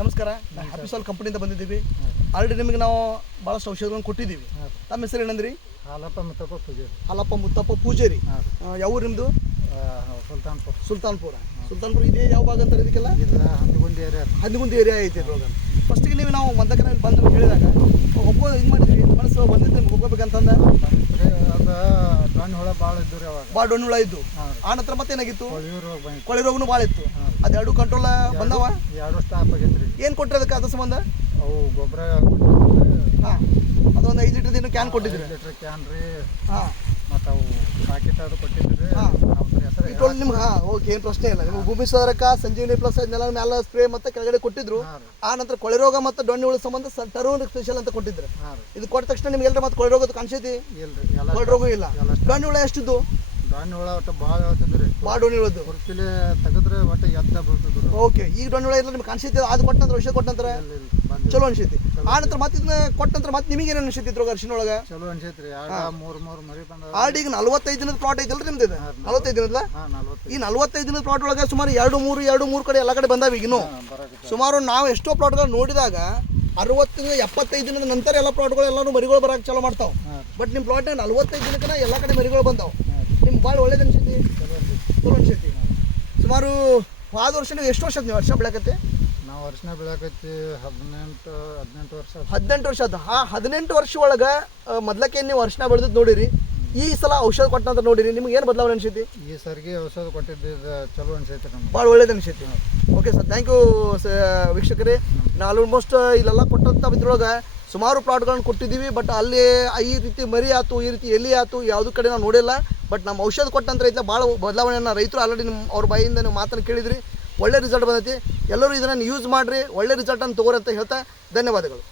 ನಮಸ್ಕಾರ, ನಾವು ಹ್ಯಾಪಿಸಾಲ್ ಕಂಪನಿಯಿಂದ ಬಂದಿದ್ದೀವಿ. ಆಲ್ರೆಡಿ ನಿಮಗೆ ನಾವು ಭಾಳಷ್ಟು ಔಷಧಗಳನ್ನು ಕೊಟ್ಟಿದ್ದೀವಿ. ತಮ್ಮ ಹೆಸರು ಏನಂದ್ರಿ? ಹಾಲಪ್ಪ ಮುತ್ತಪ್ಪ ಪೂಜಾರಿ. ಯಾವ ಊರು ನಿಮ್ಮದು? ಸುಲ್ತಾನ್ಪುರ. ಇದೇ ಯಾವ ಭಾಗ ಅಂತಾರೆ ಇದಕ್ಕೆಲ್ಲ? ಹಂದಿಗುಂದಿ ಏರಿಯಾ ಐತೆ ಇದ್ರೊಳಗೆ. ಫಸ್ಟಿಗೆ ನಾವು ಒಂದಕ್ಕೆ ಬಂದು ಹೇಳಿದಾಗ ಒಬ್ಬ ಇದು ಮಾಡಿದ್ರಿ, ಮನಸ್ಸು ಬಂದಿದ್ದು ನಿಮ್ಗೆ ಹೋಗ್ಬೇಕಂತಂದ ಭಾಳ ಡೊಣ್ಣು ಹುಳ ಇದ್ದು. ಆ ನಂತರ ಮತ್ತೇನಾಗಿತ್ತು? ಕೊಳೆ ರೋಗನು ಭಾಳ ಇತ್ತು. ಅದೆರಡು ಕಂಟ್ರೋಲ್ ಬಂದವ. ಏನು ಕೊಟ್ಟರೆ ಅದಕ್ಕೆ ಅದ್ರ ಸಂಬಂಧ? ಅವು ಗೊಬ್ಬರ ಹಾಂ, ಅದೊಂದು 5 ಲೀಟರ್ ಕ್ಯಾನ್ ಕೊಟ್ಟಿದ್ರಿ. 5 ಲೀಟರ್ ಕ್ಯಾನ್ ರೀ. ಹಾಂ, ಮತ್ತು ಅವು ಪ್ಯಾಕೆಟ್ ಅದು ಕೊಟ್ಟಿದ್ರಿ. ಹಾಂ, ನಿಮ್ಗೆ ಹಾಂ ಓಕೆ, ಏನು ಪ್ರಶ್ನೆ ಇಲ್ಲ. ನಿಮ್ಗೆ ಭೂಮಿ ಸುಧಾರಕ, ಸಂಜೀವಿನಿ ಪ್ಲಸ್ ಇದನ್ನೆಲ್ಲ ಮ್ಯಾಲ ಸ್ಪ್ರೇ ಮತ್ತು ಕೆಳಗಡೆ ಕೊಟ್ಟಿದ್ರು. ಆ ನಂತರ ಕೊಳೆ ರೋಗ ಮತ್ತು ಡೊಣ್ಣೆ ಹುಳ ಸಂಬಂಧ ಟರ್ನ್ ಸ್ಪೆಷಲ್ ಅಂತ ಕೊಟ್ಟಿದ್ರು. ಇದು ಕೊಟ್ಟ ತಕ್ಷಣ ನಿಮ್ಗೆ ಎಲ್ಲರೂ ಮತ್ತೆ ಕೊಳೆ ರೋಗದ ಕಾಣಿಸೈತಿ? ಕೊಳೆ ರೋಗ ಇಲ್ಲ. ಡೊಣ್ಣೆ ಹುಳ ಎಷ್ಟಿದ್ದು? ಡೊಣ್ಣೆ ಹುಳ ಒಟ್ಟು ಭಾಳ ಹೇಳ್ತಿದ್ರಿ. ಭಾಳ ಡೊಣ್ಣೆ ಹುಳದ್ದು ಕುರ್ಚಿಲೆ ತೆಗೆದ್ರೆ ಒಟ್ಟು ಎದ್ದ ಬೀಳ್ತಿದ್ರು. ಓಕೆ, ಈಗ ಡೊಣ್ಣೆ ಹುಳ ಇಲ್ಲ ನಿಮ್ಗೆ ಕಾಣಿಸೈತಿ? ಅದು ಕೊಟ್ಟ ನಂತರ ಔಷಧ ಕೊಟ್ಟ ನಂತರ ಚಲೋ ಅನ್ಸೈತಿ. ಆ ನಂತರ ಮತ್ತೆ ಇದನ್ನ ಕೊಟ್ಟ ನಂತರ ಮತ್ತೆ ನಿಮಗೆ ಏನು ಅನ್ಸೈತಿ ಇದ್ರೊಳಗೆ ಅರ್ಶಿನೊಳಗೆ? ಚಲೋ ಅನ್ಸೈತ್ರಿ. ಮೂರು ಮರಿ ಬಂದ. ಆಲ್ರೆಡಿ ಈಗ 45 ದಿನದ ಪ್ಲಾಟ್ ಐತಲ್ರಿ ನಿಮ್ದು? ಇದು 45 ದಿನದ. ಈ 45 ದಿನದ ಪ್ಲಾಟ್ ಒಳಗೆ ಸುಮಾರು 2-3 ಕಡೆ ಎಲ್ಲ ಕಡೆ ಬಂದಾವ. ಈಗಿನ್ನು ಸುಮಾರು ನಾವು ಎಷ್ಟೋ ಪ್ಲಾಟ್ಗಳು ನೋಡಿದಾಗ 60-75 ದಿನದ ನಂತರ ಎಲ್ಲ ಪ್ಲಾಟ್ಗಳು ಎಲ್ಲರೂ ಮರಿಗಳು ಬರೋಕೆ ಚಾಲೂ ಮಾಡ್ತಾವೆ. ಬಟ್ ನಿಮ್ಮ ಪ್ಲಾಟ್ 45 ದಿನಕ್ಕೆ ಎಲ್ಲ ಕಡೆ ಮರಿಗಳು ಬಂದಾವೆ. ನಿಮ್ಗೆ ಭಾಳ ಒಳ್ಳೇದು ಅನ್ಸೈತಿ, ಚಲೋ ಅನ್ಸೈತಿ. ಸುಮಾರು ಹೋದ ವರ್ಷ ನೀವು ಎಷ್ಟು ವರ್ಷ ನೀವು ವರ್ಷ ಬೆಳಕತ್ತೆ? ನಾವು ವರ್ಷನ ಬೆಳಕತ್ತಿ 18 ವರ್ಷ. 18 ವರ್ಷ ಆಯ್ತು. 18 ವರ್ಷ ಒಳಗೆ ಮೊದ್ಲಕ್ಕೆ ನೀವು ವರ್ಷನ ಬೆಳೆದಿದ್ದು ನೋಡಿರಿ, ಈ ಸಲ ಔಷಧ ಕೊಟ್ಟಂತ ನೋಡಿರಿ, ನಿಮ್ಗೆ ಏನು ಬದಲಾವಣೆ ಅನ್ಸೈತಿ? ಈ ಸರ್ಗೆ ಔಷಧ ಕೊಟ್ಟಿದ್ದು ಚಲೋ ಅನ್ಸೈತಿ ನಮ್ಗೆ, ಭಾಳ ಒಳ್ಳೇದು ಅನ್ಸೈತಿ. ಓಕೆ ಸರ್, ಥ್ಯಾಂಕ್ ಯು ವೀಕ್ಷಕರೇ. ನಾವು ಆಲ್ಮೋಸ್ಟ್ ಇಲ್ಲೆಲ್ಲ ಕೊಟ್ಟಂಥ ಇದ್ರೊಳಗೆ ಸುಮಾರು ಪ್ಲಾಟ್ಗಳನ್ನ ಕೊಟ್ಟಿದ್ದೀವಿ. ಬಟ್ ಅಲ್ಲಿ ಈ ರೀತಿ ಮರಿ ಆಯ್ತು, ಈ ರೀತಿ ಎಲ್ಲಿ ಆಯ್ತು, ಯಾವುದೂ ಕಡೆ ನಾವು ನೋಡಿಲ್ಲ. ಬಟ್ ನಮ್ಮ ಔಷಧ ಕೊಟ್ಟಂತ ಐತಲ್ಲ ಭಾಳ ಬದಲಾವಣೆಯನ್ನು ರೈತರು ಆಲ್ರೆಡಿ ಅವ್ರ ಬಾಯಿಂದ ನೀವು ಮಾತನ್ನು ಕೇಳಿದ್ರಿ. ಒಳ್ಳೆ ರಿಸಲ್ಟ್ ಬಂದೈತಿ. ಎಲ್ಲರೂ ಇದನ್ನು ಯೂಸ್ ಮಾಡಿರಿ, ಒಳ್ಳೆ ರಿಸಲ್ಟನ್ನು ತೊಗೊರಿ ಅಂತ ಹೇಳ್ತಾ ಧನ್ಯವಾದಗಳು.